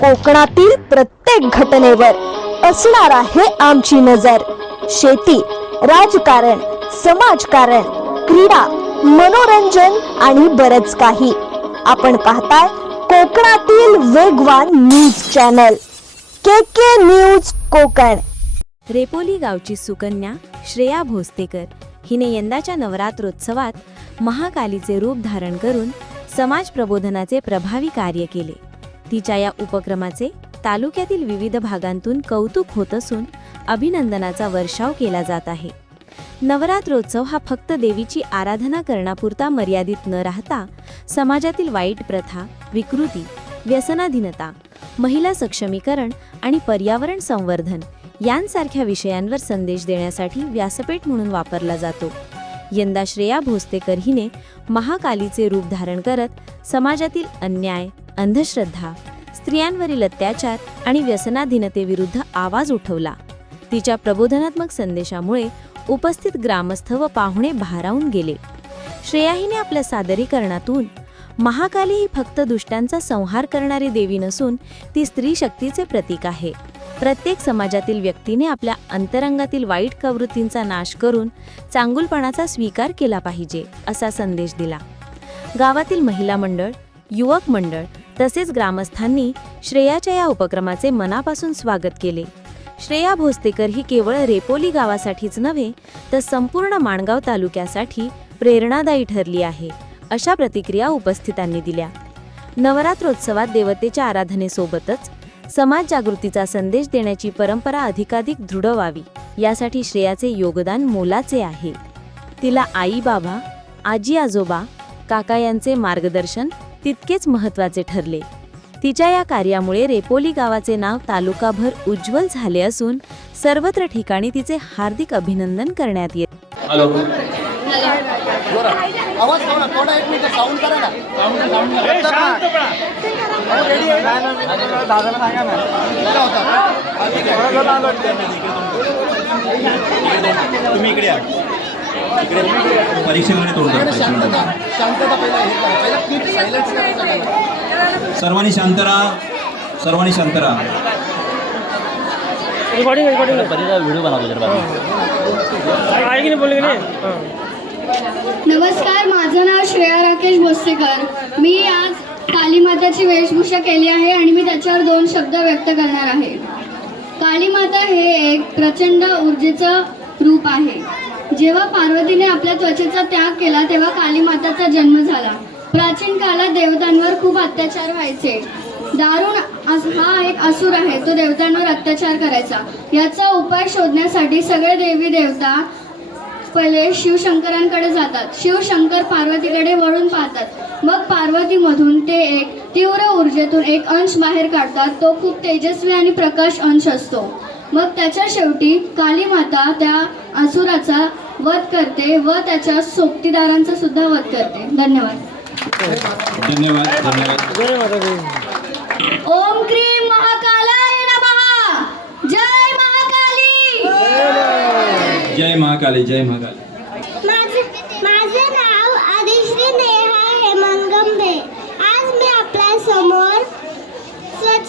कोकणातील प्रत्येक घटनेवर असणार आहे आमची नजर. शेती राजकारण समाजकारण क्रीडा मनोरंजन आणि बरच काही. आपण पाहताय कोकणातील वेगवान news channel. K K news Konkan. Repoli गावची सुकन्या श्रेया भोसतेकर हिने यंदाच्या नवरात्रोत्सवात महाकालीचे रूप धारण करून समाज प्रबोधनाचे प्रभावी कार्य केले. तिच्या या उपक्रमाचे तालुक्यातील विविध भागांतून कौतुक होत असून अभिनंदनाचा वर्षाव केला जात आहे. नवरात्रोत्सव हा फक्त देवीची आराधना करण्यापुरता मर्यादित न राहता समाजातील वाईट प्रथा विकृती व्यसनाधीनता महिला सक्षमीकरण आणि पर्यावरण संवर्धन यांसारख्या विषयांवर संदेश देण्यासाठी व्यासपीठ म्हणून वापरला जातो. यंदा श्रेया भोसतेकर हिने महाकालीचे रूप धारण करत समाजातील अन्याय अंधश्रद्धा स्त्रियांवरील अत्याचार आणि व्यसनाधीनतेविरुद्ध आवाज उठवला. तिच्या प्रबोधनात्मक संदेशामुळे उपस्थित ग्रामस्थ व पाहुणे भारावून गेले. श्रेया हिने आपल्या सादरीकरणातून महाकाली ही फक्त दुष्टांचा संहार करणारी देवी नसून ती स्त्री शक्तीचे प्रतीक आहे. प्रत्येक समाजातील व्यक्तीने आपल्या अंतरंगातील वाईट प्रवृत्तींचा नाश करून चांगुलपणाचा स्वीकार केला पाहिजे असा संदेश दिला. गावातील महिला मंडळ युवक मंडळ तसेच ग्रामस्थांनी श्रेयाच्या या उपक्रमाचे मनापासून स्वागत केले. श्रेया भोसतेकर ही केवळ रेपोली गावासाठीच नव्हे तर संपूर्ण माणगाव तालुक्यासाठी प्रेरणादायी ठरली आहे अशा प्रतिक्रिया उपस्थितांनी दिल्या. नवरात्रोत्सवात देवतेच्या आराधनेसोबतच समाज जागृतीचा संदेश देण्याची परंपरा अधिकाधिक दृढ व्हावी यासाठी श्रेयाचे योगदान मोलाचे आहे. तिला आई बाबा आजी आजोबा काका यांचे मार्गदर्शन तितकेच महत्त्वाचे ठरले. तिच्या या कार्यामुळे रेपोली गावाचे नाव तालुकाभर उज्ज्वल झाले असून सर्वत्र ठिकाणी तिचे हार्दिक अभिनंदन करण्यात येते. हॅलो. आवाज थोडा थोडा एक मिनिट साऊंड करा ना. कुठला होता? तुम्ही इकडे या. इकडे परीक्षेमध्ये तोंड हे. सर्वांनी शांत राहा. सर्वांनी शांत राहा. Recording recording video. नमस्कार माझं नाव श्रेया राकेश भोसलेकर मी आज कालीमाताची वेशभूषा केली आहे आणि मी त्याच्यावर दोन शब्द व्यक्त करणार आहे. कालीमाता हे एक प्रचंड ऊर्जेचं रूप आहे. जेव्हा पार्वतीने आपल्या त्वचेचा त्याग केला तेव्हा कालीमाताचा जन्म झाला. प्राचीन काळात देवतांवर खूप अत्याचार व्हायचे. दारुण अस- हा एक असुर आहे तो देवतांवर अत्याचार करायचा. याचा उपाय शोधण्यासाठी सगळे देवी देवता पहिले शिवशंकरांकडे जातात. शिवशंकर पार्वतीकडे वळून पाहतात. मग पार्वतीमधून ते एक तीव्र ऊर्जेतून एक अंश बाहेर काढतात. तो खूप तेजस्वी आणि प्रकाश अंश असतो. मग त्याच्या शेवटी काली माता त्या असुराचा वध करते व त्याच्या सोबतीदारांचा सुद्धा वध करते. धन्यवाद. ओम क्रीम महाकालाय नमः. जय महाकाली. जय महाकाली जय महाकाली माझं माझं नाव आदिश्री नेहा हेमंगंबे आज मी आपल्यासमोर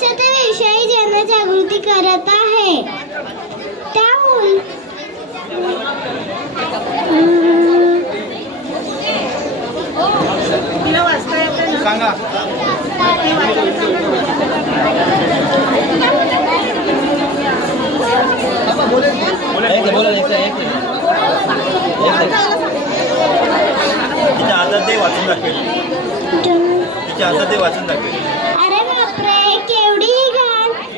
स्वच्छतेविषयी जनजागृती करत आहे. त्यामुळे एक से बोला एक से एक से तिच्या हातात ते वाचून दाखवेल. तिच्या हातात ते वाचून दाखवेल.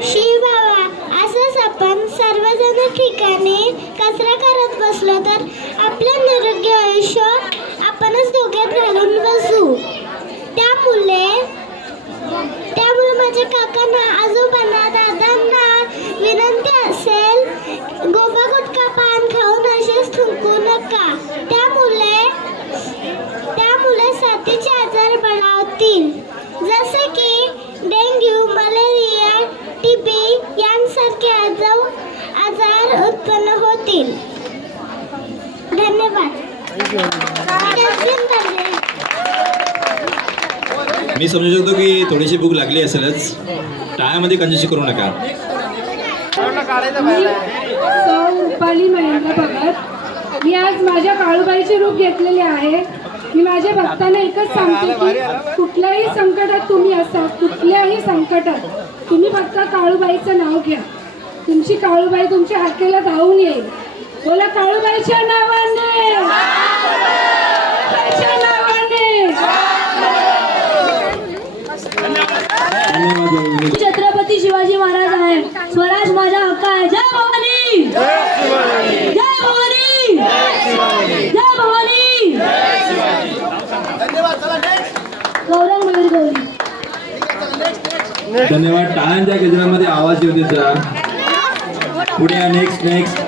शिव बाबा असंच आपण सर्वजण ठिकाणी कचरा करत बसलो तर आपलं निरोगी आयुष्य आपणच धोक्यात घालून बसू. त्यामुळे त्यामुळे माझ्या काकांना आजार उत्पन्न होतील. धन्यवाद. मी समजू शकतो की थोडीशी भूक लागली असेलच. टाळ्यामध्ये कंजूसी करू नका. सौ रुपाली महेंद्र भगत मी आज माझ्या काळूबाईचे रूप घेतलेले आहे. मी माझ्या भक्तांना एकच सांगते की कुठल्याही संकटात तुम्ही असा कुठल्याही संकटात तुम्ही फक्त काळूबाईचं नाव घ्या. तुमची काळूबाई तुमच्या हाकेला धावून येईल. बोला काळूबाईच्या नावाने. छत्रपती शिवाजी महाराज आहे. स्वराज माझा हक्क आहे. जय भवानी. जय भवानी. जय भवानी. गौरव मयूर गौरी. धन्यवाद. टाळ्यांच्या गजरामध्ये आवाज येऊ दे जरा पुढे नेक्स्ट नेक्स्ट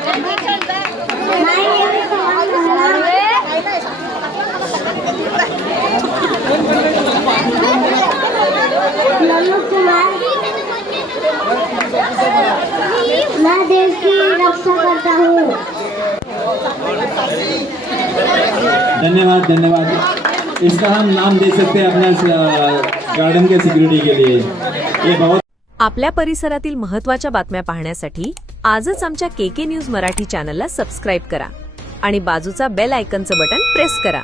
मैं देश की रक्षा करता हूँ धन्यवाद धन्यवाद. इसका हम नाम दे सकते हैं अपने गार्डन के सिक्युरिटी के लिए. ये बहुत आपल्या परिसरातील महत्त्वाच्या बातम्या पाहण्यासाठी आजच आमच्या के के न्यूज मराठी चॅनलला सबस्क्राईब करा आणि बाजूचा बेल आयकनचं बटन प्रेस करा.